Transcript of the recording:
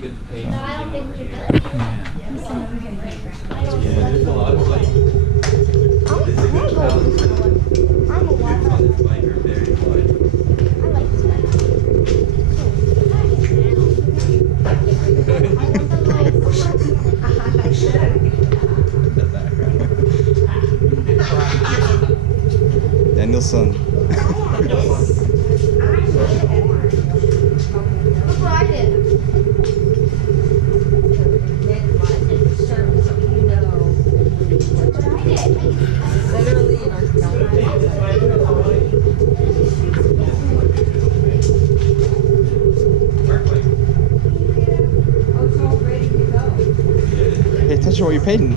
good to paint. No, I don't think you Yeah. could. Yeah, there's a lot of like. This is a good challenge. I'm a Kids lot. on this bike are very fun. I like this bike. The background. Danielson. Look what I did. Literally, you know, Pay attention to what you're painting.